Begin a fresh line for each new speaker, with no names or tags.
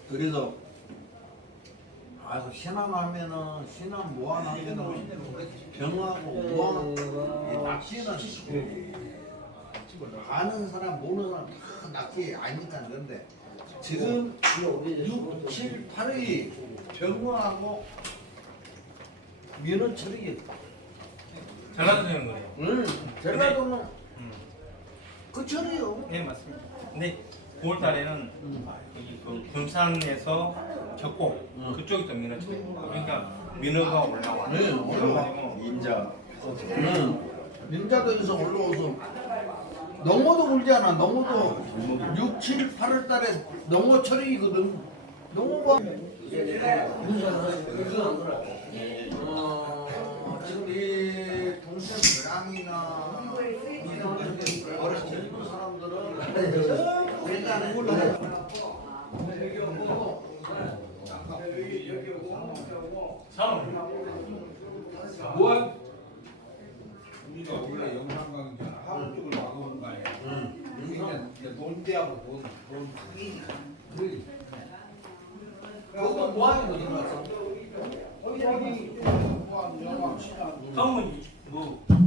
그래서 아이고 신앙하면은 신앙 무한하면은 병하고 무한 낚시는 아는 사람 모르는 사람 다 낚시 아니까 그런데 지금 6, 7, 8의 병하고 민원 처리.
전라도 되는 거예요.
전라도는 그 처리요.
네 맞습니다. 근데 9월 달에는 여기 그 군산에서 격곡 그쪽이 또 민어처리. 그러니까 민어가 올라와.
네,
올라가지고
인자.
민자도에서 올라오서 농어도 울잖아. 농어도 6, 7, 8월 달에 농어 철이거든. 농어가 지금 이 동생 고양이나 이런 어린 젊은 사람들은 옛날에
뭐야? 우리가 원래 영상 강의 하루 쪽을 막아온 거 아니야? 여기는 이제 논대하고 본 크기니까.
그거 뭐 하는 거지?
처음은 뭐